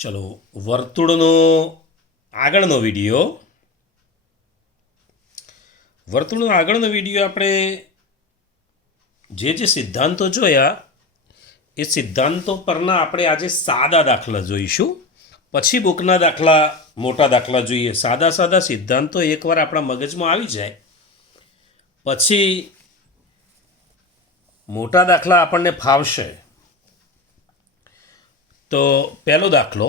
ચલો વર્તુળનો આગળનો વિડીયો આપણે જે સિદ્ધાંતો જોયા એ સિદ્ધાંતો પરના આપણે આજે સાદા દાખલા જોઈશું. પછી બુકના દાખલા, મોટા દાખલા જોઈએ. સાદા સાદા સિદ્ધાંતો એકવાર આપણા મગજમાં આવી જાય પછી મોટા દાખલા આપણને ફાવશે. તો પહેલો દાખલો,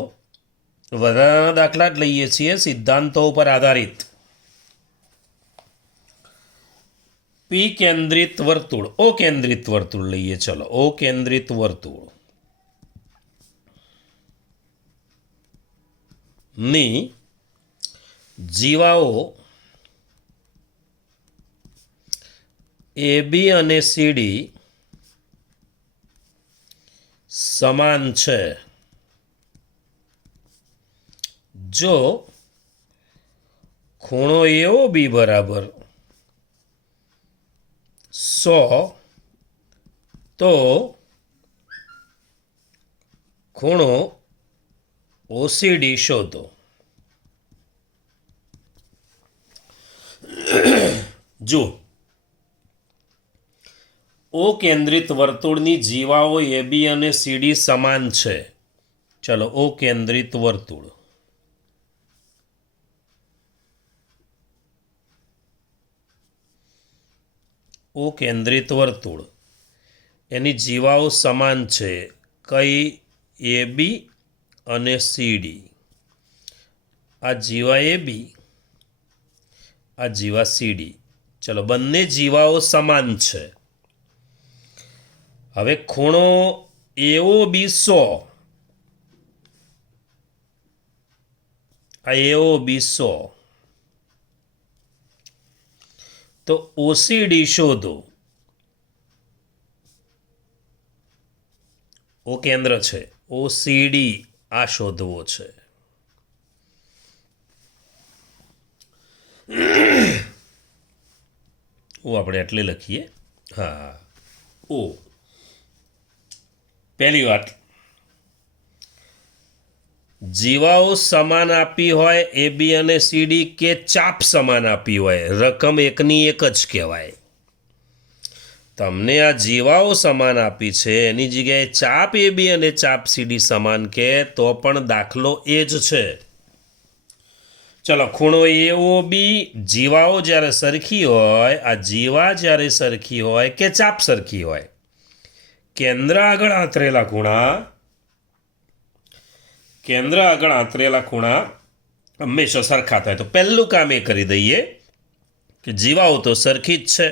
વધારાના દાખલા જ લઈએ છીએ સિદ્ધાંતો ઉપર આધારિત. પી કેન્દ્રિત વર્તુળ, ઓ કેન્દ્રિત વર્તુળ લઈએ. ચલો, ઓ કેન્દ્રિત વર્તુળ ની જીવાઓ AB અને CD સમાન છે જો ખૂણો AOB બરાબર 100 તો ખૂણો OCD શોધો. જો ઓ કેન્દ્રિત વર્તુળની જીવાઓ AB અને CD સમાન છે. ચલો, ઓ કેન્દ્રિત વર્તુળ એની જીવાઓ સમાન છે. કઈ? AB અને CD. આ જીવા AB, આ જીવા CD. ચલો, બંને જીવાઓ સમાન છે. હવે ખૂણો AOB 100, આ AOB 100 તો OCD શોધો. ઓ કેન્દ્ર છે, OCD આ શોધવો છે. ઓ આપણે એટલે લખીએ. હા, ઓ. પહેલી વાત, જીવાઓ સમાન આપી હોય AB અને CD કે ચાપ સમાન આપી હોય, રકમ એકની એક જ કહેવાય. તમને આ જીવાઓ સમાન આપી છે એની જગ્યાએ ચાપ AB અને ચાપ CD સમાન કે તો પણ દાખલો એ જ છે. ચલો, ખૂણો AOB, જીવાઓ જ્યારે સરખી હોય, આ જીવા જ્યારે સરખી હોય કે ચાપ સરખી હોય, કેન્દ્ર આગળ આંતરેલા ખૂણા હંમેશા સરખા થાય. તો પહેલું કામ એ કરી દઈએ કે જીવાઓ તો સરખી જ છે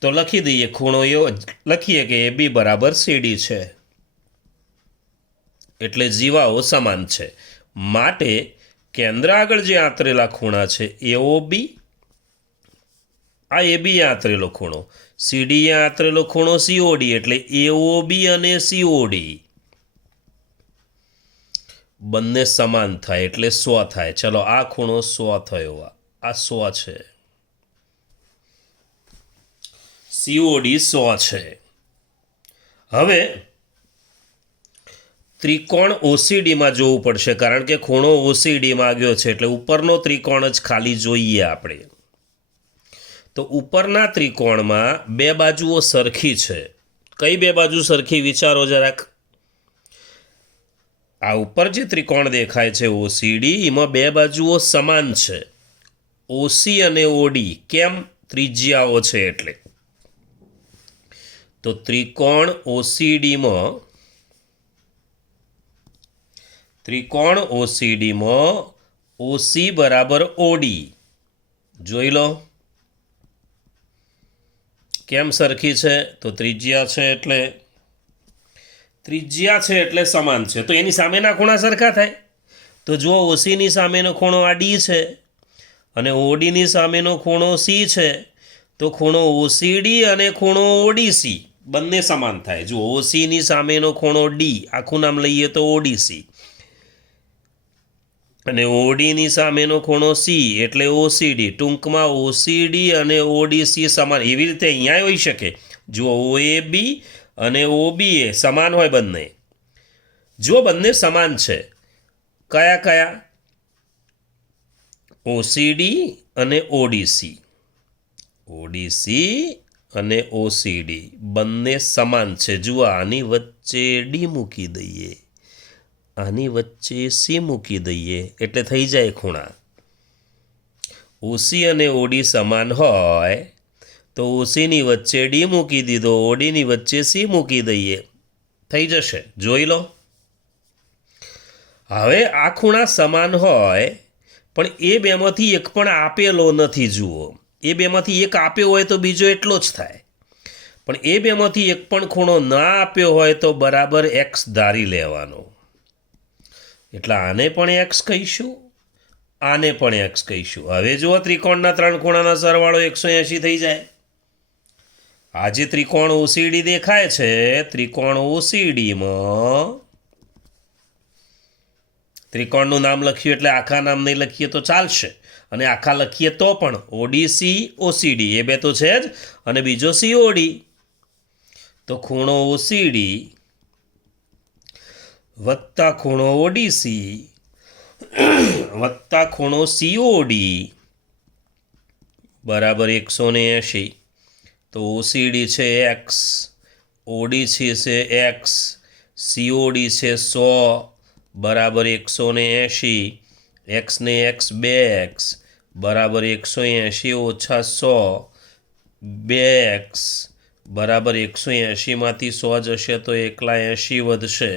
તો લખી દઈએ ખૂણો લખીએ કે AB બરાબર CD છે એટલે જીવાઓ સમાન છે. માટે કેન્દ્ર આગળ જે આંતરેલા ખૂણા છે AOB, આ AB આંતરેલો ખૂણો, CD આંતરેલો ખૂણો COD એટલે AOB અને COD બંને સમાન થાય એટલે 100 થાય. ચલો, આ ખૂણો 100 થયો, આ 100 છે, COD 100 છે. હવે ત્રિકોણ OCDમાં જોવું પડશે કારણ કે ખૂણો OCDમાં ગયો છે એટલે ઉપરનો ત્રિકોણ જ ખાલી જોઈએ આપણે. તો ઉપરના ત્રિકોણમાં બે બાજુઓ સરખી છે. કઈ બે બાજુ સરખી વિચારો જરાક. આ ઉપર જે ત્રિકોણ દેખાય છે OCD, એમાં બે બાજુઓ સમાન છે, OC અને OD. કેમ? ત્રિજ્યાઓ છે એટલે. તો ત્રિકોણ OCDમાં OC બરાબર OD જોઈ લો. કેમ સરખી છે? તો ત્રિજ્યા છે એટલે સમાન છે. તો એની સામેના ખૂણા સરખા થાય. તો જો OCની સામેનો ખૂણો આ D છે અને ODની સામેનો ખૂણો C છે તો ખૂણો OCD અને ખૂણો ODC બંને સમાન થાય. જો OCની સામેનો ખૂણો D, આખું નામ લઈએ તો ODC, અને ODની સામેનો ખૂણો C એટલે OCD. ટૂંકમાં OCD અને ODC સમાન. એવી રીતે અહીંયા હોઈ શકે. જો OAB અને OBA સમાન હોય બંને, જો બંને સમાન છે કયા કયા? ઓસીડી અને ઓડીસી. ઓડીસી અને ઓસીડી બંને સમાન છે. જુઓ, આની વચ્ચે ડી મૂકી દઈએ, આની વચ્ચે સી મૂકી દઈએ એટલે થઈ જાય ખૂણા. ઓસી અને ઓડી સમાન હોય તો ઓસીની વચ્ચે ડી મૂકી દીધો, ઓડીની વચ્ચે સી મૂકી દઈએ, થઈ જશે. જોઈ લો. હવે આ ખૂણા સમાન હોય પણ એ બેમાંથી એક પણ આપેલો નથી. જુઓ, એ બેમાંથી એક આપ્યો હોય તો બીજો એટલો જ થાય, પણ એ બેમાંથી એક પણ ખૂણો ના આપ્યો હોય તો બરાબર એક્સ ધારી લેવાનો. એટલે આને પણ એક્સ કહીશું, આને પણ એક્સ કહીશું. હવે જુઓ, ત્રિકોણના 3 ખૂણાનો સરવાળો 180 થઈ જાય. આ જે ત્રિકોણ ઓસીડી દેખાય છે, ત્રિકોણ ઓસીડીમાં ત્રિકોણનું નામ લખ્યું એટલે આખા નામ નહીં લખીએ તો ચાલશે, અને આખા લખીએ તો પણ ઓડીસી ઓસીડી એ બે તો છે જ, અને બીજો સીઓડી. તો ખૂણો ઓસીડી વત્તા ખૂણો ઓડીસી વત્તા ખૂણો સીઓડી બરાબર 180. તો ઓસીડી છે એક્સ, ઓડીસી છે એક્સ, સીઓડી છે 100 બરાબર 180. એક્સ ને એક્સ 2x બરાબર 180 ઓછા 100, 2x બરાબર 180માંથી 100 જશે તો એકલા 80 વધશે.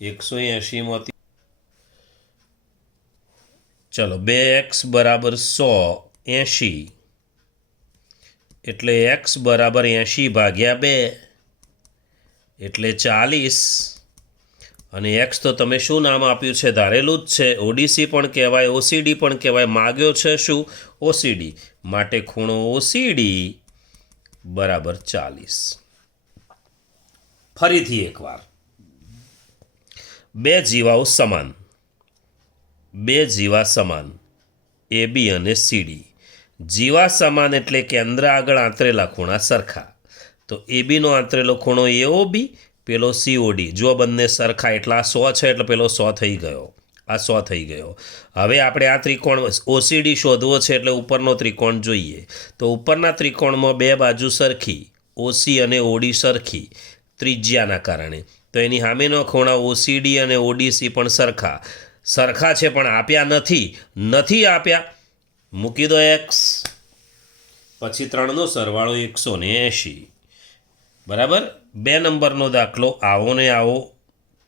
180માંથી ચલો 2x બરાબર 100, 80 એટલે x બરાબર 80 ભાગ્યા 2 એટલે 40. અને એક્સ તો તમે શું નામ આપ્યું છે? ધારેલું જ છે. ઓડીસી પણ કહેવાય, ઓસીડી પણ કહેવાય. માગ્યો છે શું? ઓસીડી. માટે ખૂણો ઓસીડી બરાબર 40. ફરીથી એકવાર, બે જીવાઓ સમાન, બે જીવા સમાન એ બી અને સીડી. જીવા સમાન એટલે કેન્દ્ર આગળ આંતરેલા ખૂણા સરખા. તો એ બીનો આંતરેલો ખૂણો એઓ બી, પેલો સીઓડી. જો બંને સરખા એટલે આ 100 છે એટલે પેલો 100 થઈ ગયો, આ 100 થઈ ગયો. હવે આપણે આ ત્રિકોણ ઓસીડી શોધવો છે એટલે ઉપરનો ત્રિકોણ જોઈએ. તો ઉપરના ત્રિકોણમાં બે બાજુ સરખી, ઓસી અને ઓડી સરખી ત્રિજ્યાના કારણે. તો એની સામેનો ખૂણા ઓસીડી અને ઓડીસી પણ સરખા સરખા છે, પણ આપ્યા નથી આપ્યા. મૂકી દો એક્સ, પછી 3નો સરવાળો 180 બરાબર. 2 નંબરનો દાખલો આવો ને આવો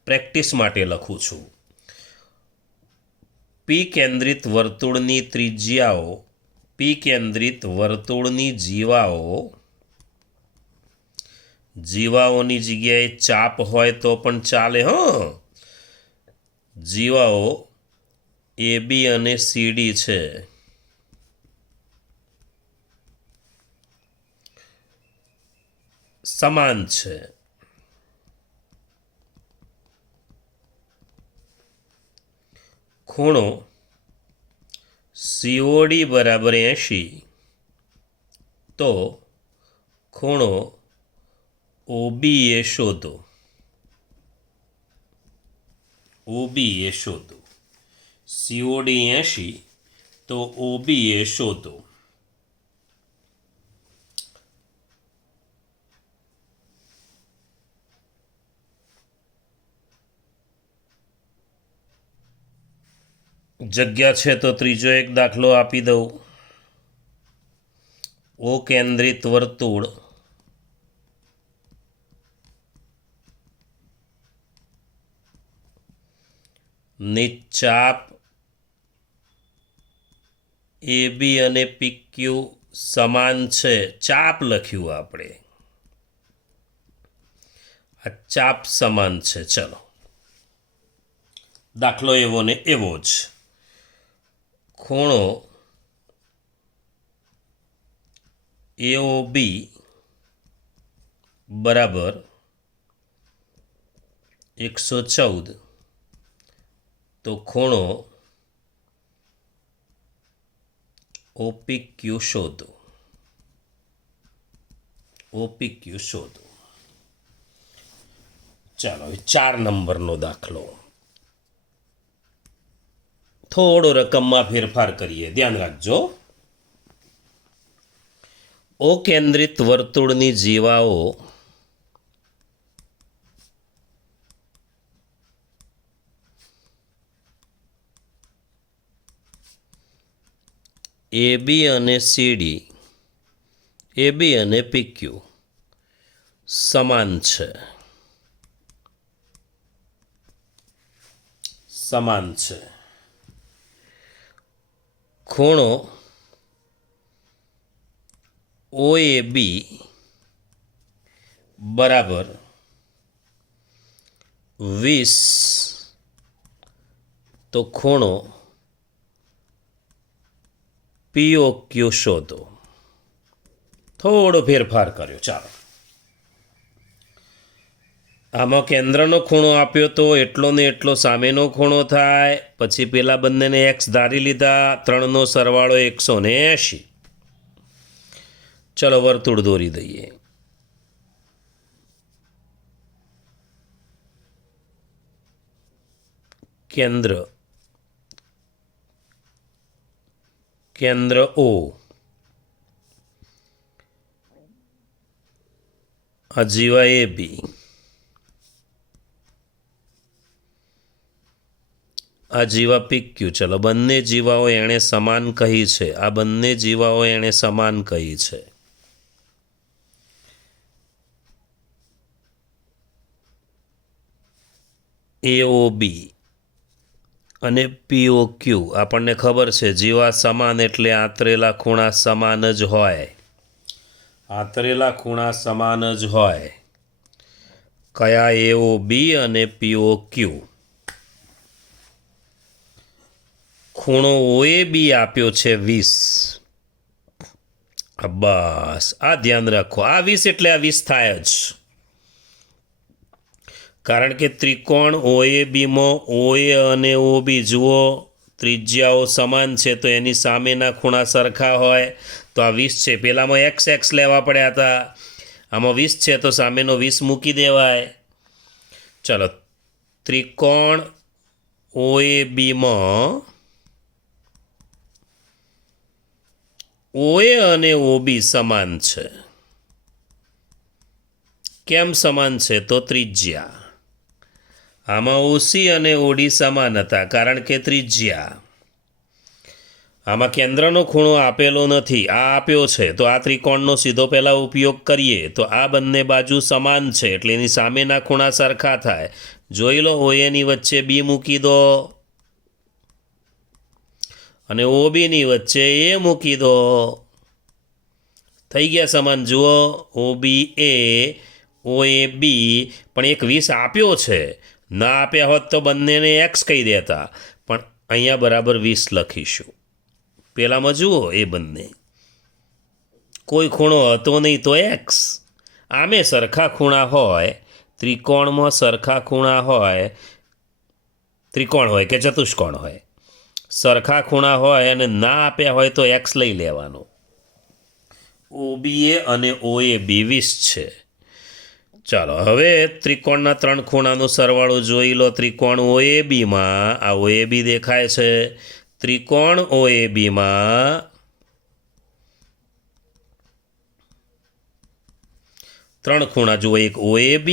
પ્રેક્ટિસ માટે લખું છું. પી કેન્દ્રિત વર્તુળની ત્રિજ્યાઓ, પી કેન્દ્રિત વર્તુળની જીવાઓની જગ્યાએ ચાપ હોય તો પણ ચાલે. જીવાઓ એ બી અને સીડી છે. સમાન છે. ખૂણો સીઓડી બરાબર 80 તો ખૂણો ઓબી એ શોધો. ઓબી એ શોધો. સીઓડી 80 તો ઓબી એ શોધો. જગ્યા છે તો ત્રીજો એક દાખલો આપી દઉં. ઓ કેન્દ્રિત વર્તુળ ની ચાપ એ બી અને પીક્યુ સમાન છે. ચાપ લખ્યું આપણે, આ ચાપ સમાન છે. ચલો, દાખલો એવો ને એવો જ. ખૂણો એઓ બી બરાબર 114 તો ખૂણો ઓપીક્યુ શોધો. ઓપીક્યુ શોધો. ચાલો, 4 નંબરનો દાખલો. થોડો રકમમાં ફેરફાર કરીએ, ધ્યાન રાખજો. ઓ કેન્દ્રિત વર્તુળની જીવાઓ AB અને CD, AB અને PQ સમાન છે. ખૂણો OAB બરાબર 20, તો ખૂણો POQ શોધો. થોડો ફેરફાર કર્યો. ચાલો, આમાં કેન્દ્રનો ખૂણો આપ્યો તો એટલો ને એટલો સામેનો ખૂણો થાય. પછી પેલા બંનેને એક્સ ધારી લીધા. 3નો સરવાળો 180. ચલો વર્તુળ દોરી દઈએ. કેન્દ્ર O, આ જીવા AB, આ જીવા PQ. ચલો, બંને જીવાઓ એણે સમાન કહી છે. આ બંને જીવાઓ એણે સમાન કહી છે. AOB અને POQ આપણને ખબર છે, જીવા સમાન એટલે આંતરેલા ખૂણા સમાન જ હોય. કયા? AOB અને POQ. ખૂણો OAB આપ્યો છે 20. બસ આ ધ્યાન રાખો, આ 20 એટલે આ 20 થાય જ. કારણ કે ત્રિકોણ OABમાં OA અને OB જુઓ ત્રિજ્યાઓ સમાન છે, તો એની સામેના ખૂણા સરખા હોય. તો આ 20 છે, પેલામાં x લેવા પડ્યા હતા, આમાં 20 છે તો સામેનો 20 મૂકી દેવાય. ચલો, ત્રિકોણ OABમાં OA અને OB સમાન છે. કેમ સમાન છે? તો ત્રિજ્યા. આમાં OC અને OD સમાન હતા કારણ કે ત્રિજ્યા. આમાં કેન્દ્રનો ખૂણો આપેલો નથી, આ આપ્યો છે. તો આ ત્રિકોણનો સીધો પહેલાં ઉપયોગ કરીએ તો આ બંને બાજુ સમાન છે એટલે એની સામેના ખૂણા સરખા થાય. જોઈ લો, OAની વચ્ચે B મૂકી દો અને OBની વચ્ચે A મૂકી દો. થઈ ગયા સમાન. જુઓ, OBA OAB, પણ એક 20 આપ્યો છે. ના આપ્યા હોત તો બંનેને x કહી દેતા, પણ અહીંયા બરાબર 20 લખીશું. પેલામાં જુઓ, એ બંને કોઈ ખૂણો હતો નહીં તો x. આમે સરખા ખૂણા હોય, ત્રિકોણમાં સરખા ખૂણા હોય, ત્રિકોણ હોય કે ચતુષ્કોણ હોય, સરખા ખૂણા હોય અને ના આપ્યા હોય તો x લઈ લેવાનો. OBA અને OAB 20 છે. ચાલો, હવે ત્રિકોણના 3 ખૂણાનો સરવાળો જોઈ લો. ત્રિકોણ OABમાં આ OAB દેખાય છે. ત્રિકોણ OABમાં ત્રણ ખૂણા જુઓ, એક OAB,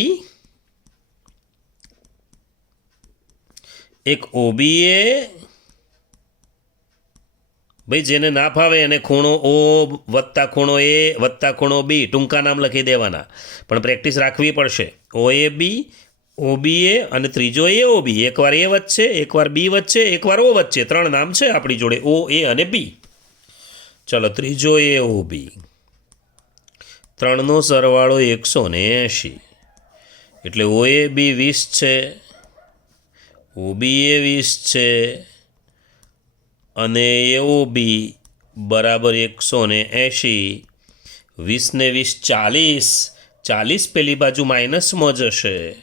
એક OBA. ભાઈ જેને ના ફાવે એને ખૂણો O વત્તા ખૂણો A વત્તા ખૂણો B ટૂંકા નામ લખી દેવાના, પણ પ્રેક્ટિસ રાખવી પડશે. OAB, OBA અને ત્રીજો AOB. એકવાર A વચ્ચે, એકવાર B વચ્ચે, એકવાર O વચ્ચે. 3 નામ છે આપણી જોડે, O, A અને B. ચલો, ત્રીજો AOB. 3નો સરવાળો 180 એટલે OAB 20 છે, OBA 20 છે અને AOB બરાબર 180. 20 ને 20 40. 40 પેલી બાજુ માઇનસમાં જશે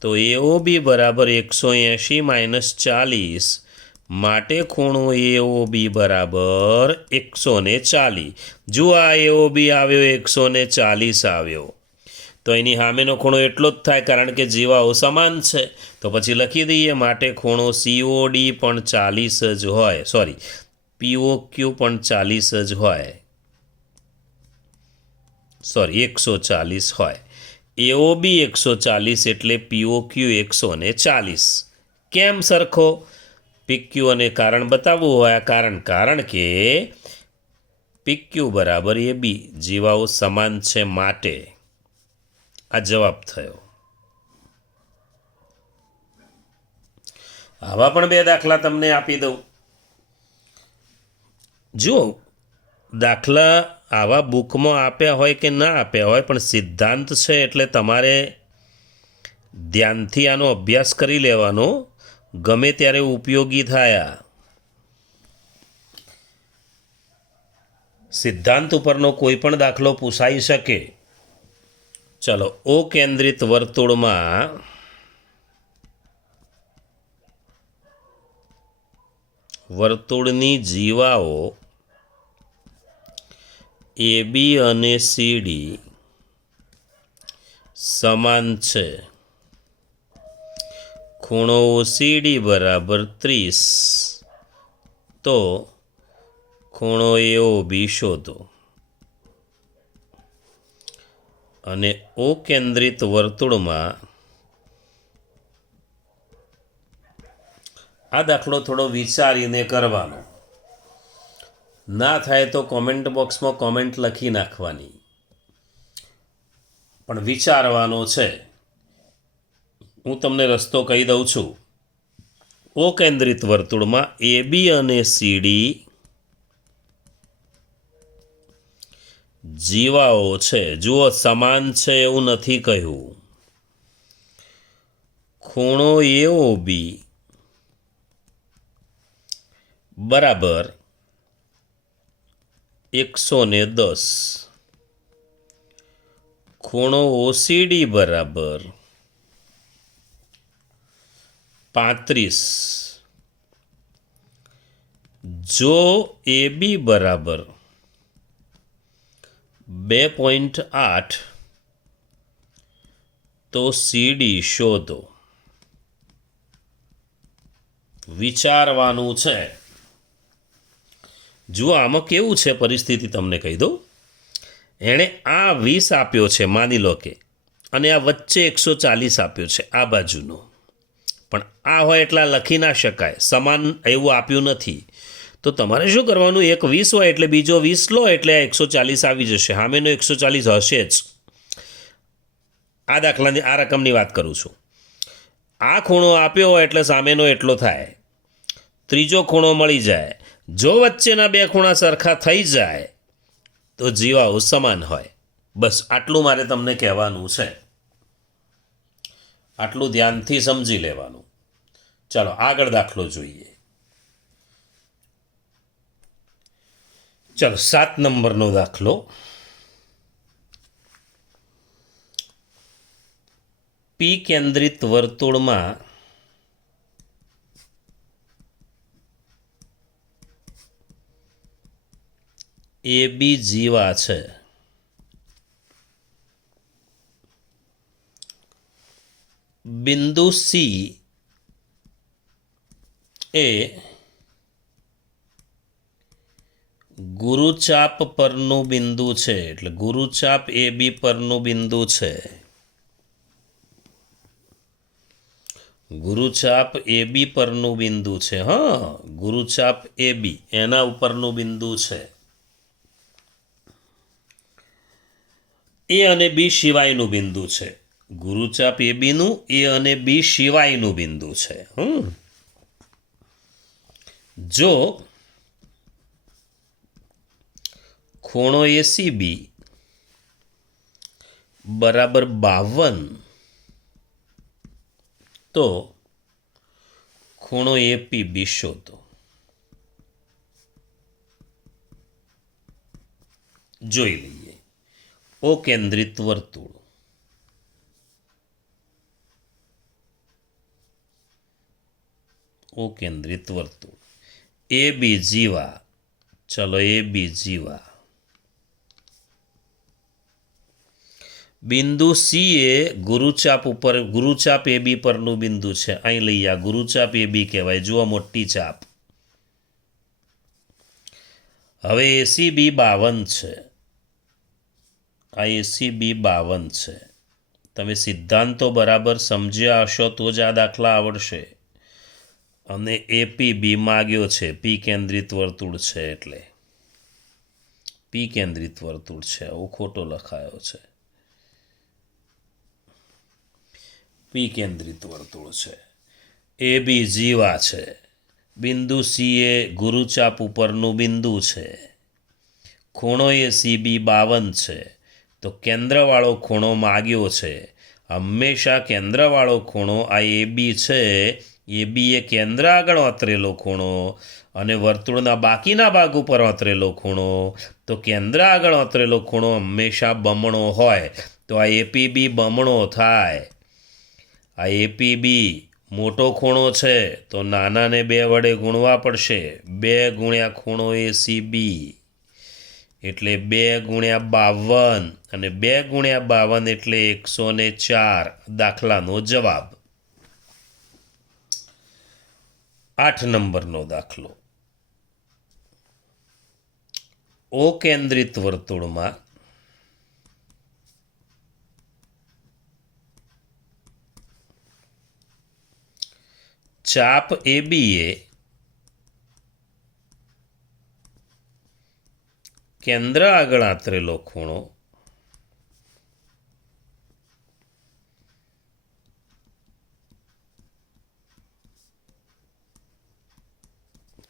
તો AOB બરાબર 180 માઇનસ 40. માટે ખૂણો AOB બરાબર 140. જો આ AOB આવ્યો 140 આવ્યો, તો એની સામેનો ખૂણો એટલો જ થાય, કારણ કે જીવાઓ સમાન છે. તો પછી લખી દઈએ, માટે ખૂણો COD પણ 40 જ હોય, સોરી POQ પણ 40 જ હોય, સોરી 140 હોય. AOB 140 એટલે POQ 140. કેમ સરખો? PQ અને કારણ બતાવવું હોય. કારણ કે PQ બરાબર AB, જીવાઓ સમાન છે માટે. આ જવાબ થયો. આવા પણ 2 દાખલા તમને આપી દઉં. જુઓ, દાખલા આવા બુકમાં આપ્યા હોય કે ના આપ્યા હોય, પણ સિદ્ધાંત છે એટલે તમારે ધ્યાનથી આનો અભ્યાસ કરી લેવાનો, ગમે ત્યારે ઉપયોગી થાય. સિદ્ધાંત ઉપરનો કોઈ પણ દાખલો પૂછાઈ શકે. ચલો, ઓ કેન્દ્રિત વર્તુળમાં વર્તુળની જીવાઓ AB અને CD સમાન છે. ખૂણો OCD બરાબર 30, તો ખૂણો AOB શોધો. અને ઓ કેન્દ્રિત વર્તુળમાં આ દાખલો થોડો વિચારીને કરવાનો. ના થાય તો કોમેન્ટ બોક્સમાં કોમેન્ટ લખી નાખવાની, પણ વિચારવાનો છે. હું તમને રસ્તો કહી દઉં છું. ઓ કેન્દ્રિત વર્તુળમાં AB અને CD જીવાઓ છે. જુઓ, સમાન છે એવું નથી કહ્યું. ખૂણો AOB બરાબર 110, ખૂણો OCD બરાબર 35. જો AB બરાબર 2.8 તો CD શોધો. વિચારવાનું છે. જુઓ, આમાં કેવું છે પરિસ્થિતિ તમને કહી દઉં. એણે આ 20 આપ્યો છે માની લો કે, અને આ વચ્ચે 140 આપ્યો છે આ બાજુનો, પણ આ હોય એટલા લખી ના શકાય, સમાન એવું આપ્યું નથી. તો તમારે શું કરવાનું, એક 20 હોય એટલે બીજો 20 લો, એટલે આ 140 આવી જશે. સામેનો 140 હશે જ. આ દાખલાની આ રકમની વાત કરું છું. આ ખૂણો આપ્યો હોય એટલે સામેનો એટલો થાય, ત્રીજો ખૂણો મળી જાય. જો વચ્ચેના 2 ખૂણા સરખા થઈ જાય તો જીવાઓ સમાન હોય. બસ આટલું મારે તમને કહેવાનું છે. આટલું ધ્યાનથી સમજી લેવાનું. ચાલો આગળ દાખલો જોઈએ. ચાલો 7 નંબરનો દાખલો. P કેન્દ્રિત વર્તુળમાં AB જીવા છે. બિંદુ C એ ગુરુચાપ પરનું બિંદુ છે, એટલે ગુરુચાપ AB પરનું બિંદુ છે. ગુરુચાપ AB પરનું બિંદુ છે. હા, ગુરુચાપ AB એના ઉપરનું બિંદુ છે. A અને B સિવાયનું બિંદુ છે. ગુરુચાપ ABનું A અને B સિવાયનું બિંદુ છે. જો ખૂણો ACB બરાબર 52, તો ખૂણો APB શોધો. જોઈ લઈએ. ઓ કેન્દ્રિત વર્તુળ. ઓ કેન્દ્રિત વર્તુળ. AB જીવા. ચલો AB જીવા. બિંદુ સી એ ગુરુચાપ એ બી પરનું બિંદુ છે. અહીં લઈ આ ગુરુચાપ એ બી કહેવાય. જુઓ મોટી ચાપ. હવે એસી બી 52 છે. આ એસી બી 52 છે. તમે સિદ્ધાંતો બરાબર સમજ્યા હશો તો જ આ દાખલા આવડશે. અને એપી બી માગ્યો છે. પી કેન્દ્રિત વર્તુળ છે એટલે પી કેન્દ્રિત વર્તુળ છે. આવું ખોટો લખાયો છે. પી કેન્દ્રિત વર્તુળ છે. એ બી જીવા છે. બિંદુ સી એ ગુરુચાપ ઉપરનું બિંદુ છે. ખૂણો એ સી બી 52 છે. તો કેન્દ્રવાળો ખૂણો માગ્યો છે. હંમેશા કેન્દ્રવાળો ખૂણો આ એ બી છે. એ બી એ કેન્દ્ર આગળ વાતરેલો ખૂણો અને વર્તુળના બાકીના ભાગ ઉપર વાતરેલો ખૂણો. તો કેન્દ્ર આગળ વાતરેલો ખૂણો હંમેશા બમણો હોય. તો આ એપી બી બમણો થાય. આ એપી બી મોટો ખૂણો છે તો નાનાને 2 વડે ગુણવા પડશે. 2 ગુણ્યા ખૂણો એસી બી એટલે 2 ગુણ્યા 52 અને 2 ગુણ્યા 52 એટલે 104 દાખલાનો જવાબ. 8 નંબરનો દાખલો. ઓ કેન્દ્રિત વર્તુળમાં ચાપ એબી એ કેન્દ્ર આગળ આંતરેલો ખૂણો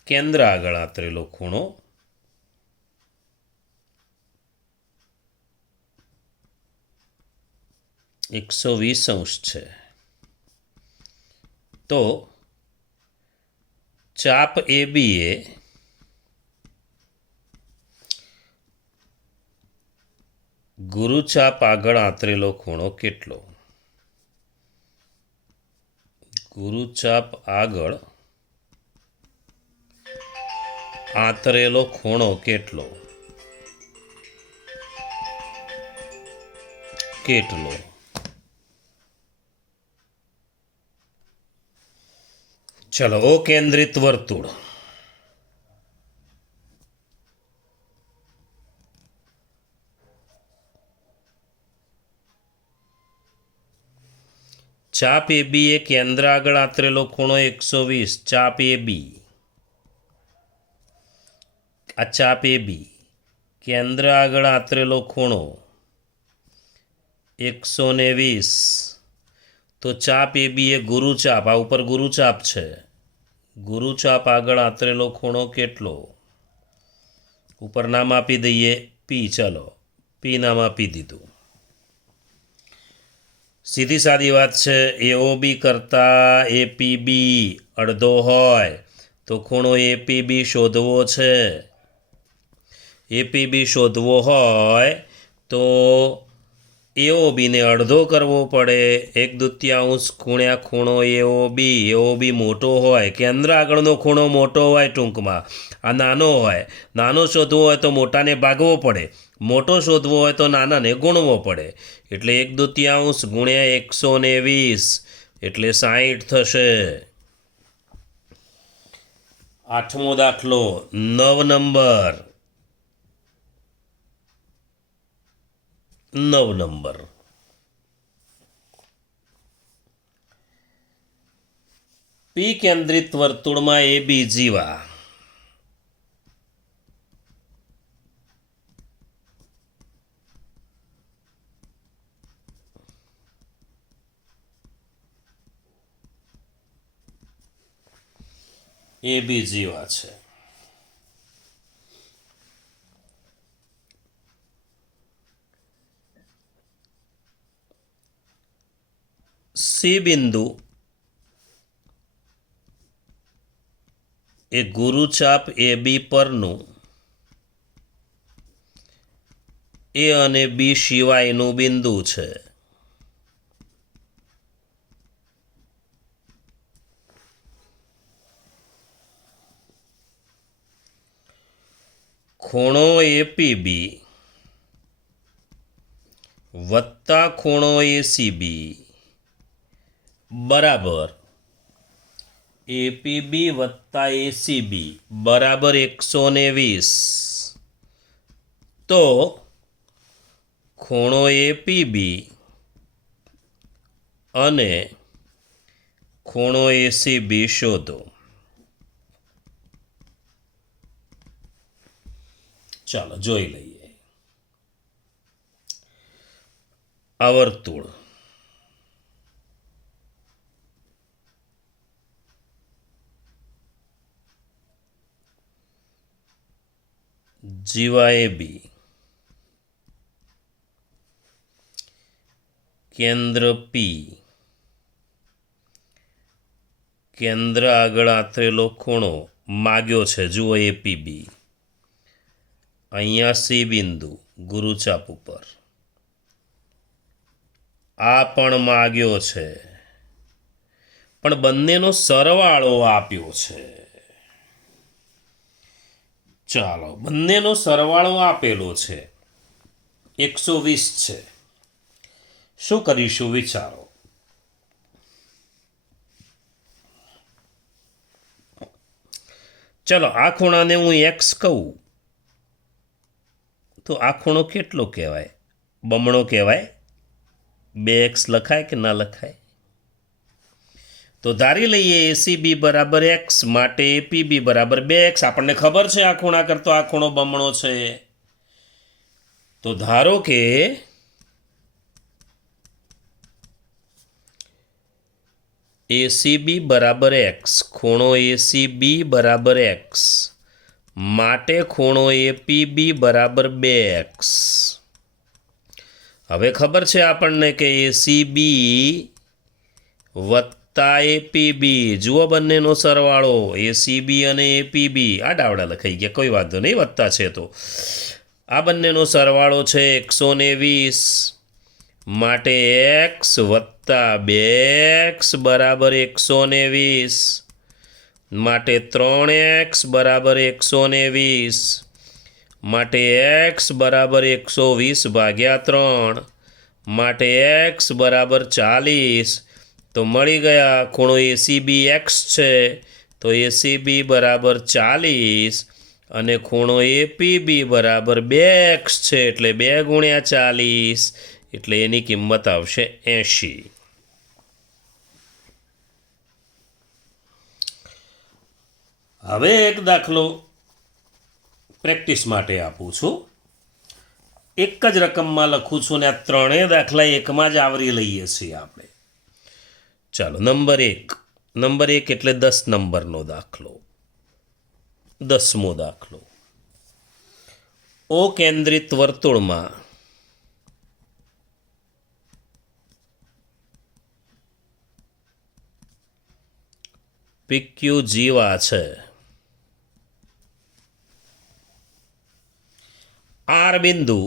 કેન્દ્ર આગળ આંતરેલો ખૂણો 120 અંશ છે. તો ચાપ એબી એ ગુરુચાપ આગળ આંતરેલો ખૂણો કેટલો? ગુરુચાપ આગળ આંતરેલો ખૂણો કેટલો? ચલો, ઓ કેન્દ્રિત વર્તુળ. ચાપ એબી એ કેન્દ્ર આગળ આંતરેલો ખૂણો 120. ચાપ એબી, આ ચાપ એબી કેન્દ્ર આગળ આંતરેલો ખૂણો 120. તો ચાપ એબી એ ગુરુચાપ, આ ઉપર ગુરુચાપ છે, ગુરુચાપ આગળ આંતરેલો ખૂણો કેટલો? ઉપર નામ આપી દઈએ પી. ચલો, પી નામ આપી દીધું. સીધી સાદી વાત છે. એઓ બી કરતાં એપીબી અડધો હોય તો ખૂણો એપીબી શોધવો છે. એપીબી શોધવો હોય તો એઓ બીને અડધો કરવો પડે. 1/2 ગુણ્યા ખૂણો એઓ બી મોટો હોય, કેન્દ્ર આગળનો ખૂણો મોટો હોય, ટૂંકમાં આ નાનો હોય. નાનો શોધવો હોય તો મોટાને ભાગવો પડે, મોટો શોધવો હોય તો નાનાને ગુણવો પડે. એટલે 1/2 ગુણ્યા 120 એટલે 60 થશે. 8મો દાખલો, 9 નંબર. 9 નંબર. પી કેન્દ્રિત વર્તુળમાં એ બી જીવા. એ બી જીવા છે. સી બિંદુ એ ગુરુચાપ એ બી પરનું એ અને બી સિવાયનું બિંદુ છે. ખૂણો એપીબી વત્તા ખૂણો એસીબી બરાબર એપીબી વત્તા એસીબી બરાબર 120. તો ખૂણો એપીબી અને ખૂણો એસીબી શોધો. ચાલો જોઈ લઈએ. આવર્તુળ જીવા એબી કેન્દ્ર પી કેન્દ્ર આગળ આથરેલો ખૂણો માગ્યો છે. જુઓ એપીબી અહીંયા સી બિંદુ ગુરુચાપ ઉપર આ પણ માગ્યો છે પણ બંનેનો સરવાળો આપ્યો છે. ચાલો બંનેનો સરવાળો આપેલો છે 120 છે. શું કરીશું વિચારો. ચલો આ ખૂણાને હું એક્સ કહું તો આ ખૂણો કેટલો કહેવાય? બમણો કહેવાય. 2x લખાય કે ના લખાય? તો ધારી લઈએ એસીબી બરાબર એક્સ માટે એપીબી બરાબર 2x. આપણને ખબર છે આ ખૂણા કરતો આ ખૂણો બમણો છે. તો ધારો કે એસીબી બરાબર એક્સ, ખૂણો એસીબી બરાબર એક્સ માટે ખૂણો એપીબી બરાબર 2x. હવે ખબર છે આપણને કે એસીબી વત્તા એપીબી, જુઓ બંનેનો સરવાળો એસીબી અને એપીબી આ ડાવડા લખાઈ ગયા, કોઈ વાંધો નહીં, વત્તા છે તો આ બંનેનો સરવાળો છે 120 માટે એક્સ વત્તા 2x બરાબર 120 માટે 3x બરાબર 120 માટે x બરાબર 120 ભાગ્યા 3 માટે x બરાબર 40. તો મળી ગયા ખૂણો એસીબી એક્સ છે તો એસીબી બરાબર 40 અને ખૂણો એપીબી બરાબર 2x છે એટલે 2 ગુણ્યા 40 એટલે એની કિંમત આવશે 80. હવે એક દાખલો પ્રેક્ટિસ માટે આપું છું. એક જ રકમમાં લખું છું ને આ ત્રણેય દાખલા એકમાં જ આવરી લઈએ છીએ આપણે. ચાલો નંબર 1 એટલે 10 નંબરનો દાખલો. 10મો દાખલો. ઓ કેન્દ્રિત વર્તુળમાં પીક્યુ જીવા છે. આર બિંદુ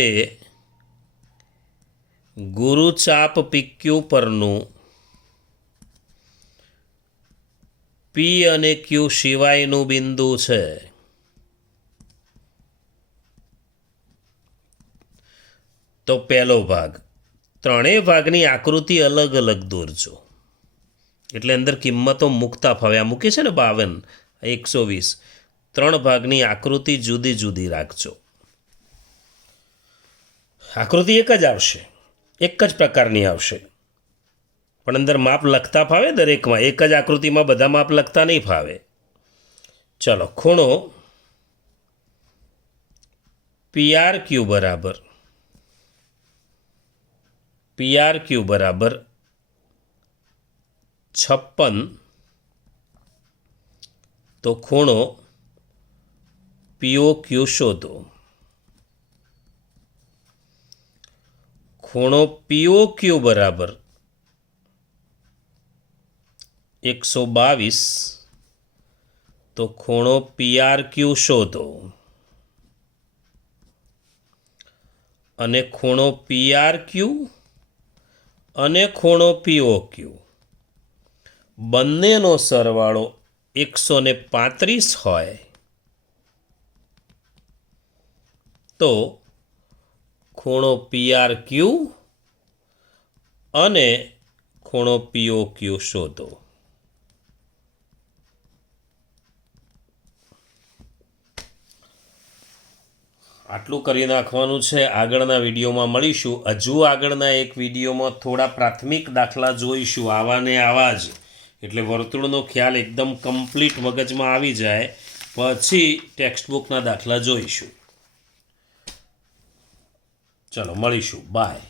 એ ગુરુચાપ પીક્યુ પરનું પી અને ક્યુ સિવાયનું બિંદુ છે. તો પહેલો ભાગ, ત્રણેય ભાગની આકૃતિ અલગ અલગ દોરજો એટલે અંદર કિંમતો મૂકતા ફાવે. આ મૂકી છે ને 52, 120, 3 ભાગની આકૃતિ જુદી જુદી રાખજો. આકૃતિ એક જ આવશે, એક જ પ્રકારની આવશે પણ અંદર માપ લખતા ફાવે દરેકમાં. એક જ આકૃતિમાં બધા માપ લખતા નહીં ફાવે. ચલો ખૂણો પીઆર ક્યુ બરાબર 56 તો ખૂણો પીઓ ક્યુ શોધો. ખૂણો પીઓ ક્યુ બરાબર 122 તો ખૂણો પીઆર ક્યુ શોધો. અને ખૂણો પીઆર ક્યુ અને ખૂણો પીઓ ક્યુ બંનેનો સરવાળો 135 હોય તો ખૂણો PRQ અને ખૂણો POQ શોધો. આટલું કરી નાખવાનું છે. આગળના વિડીયોમાં મળીશું. હજુ આગળના એક વિડીયોમાં થોડા પ્રાથમિક દાખલા જોઈશું, આવા ને આવા જ, એટલે વર્તુળનો ખ્યાલ એકદમ કમ્પ્લીટ મગજમાં આવી જાય. પછી ટેક્સ્ટબુકના દાખલા જોઈશું. ચલો મળીશું. બાય.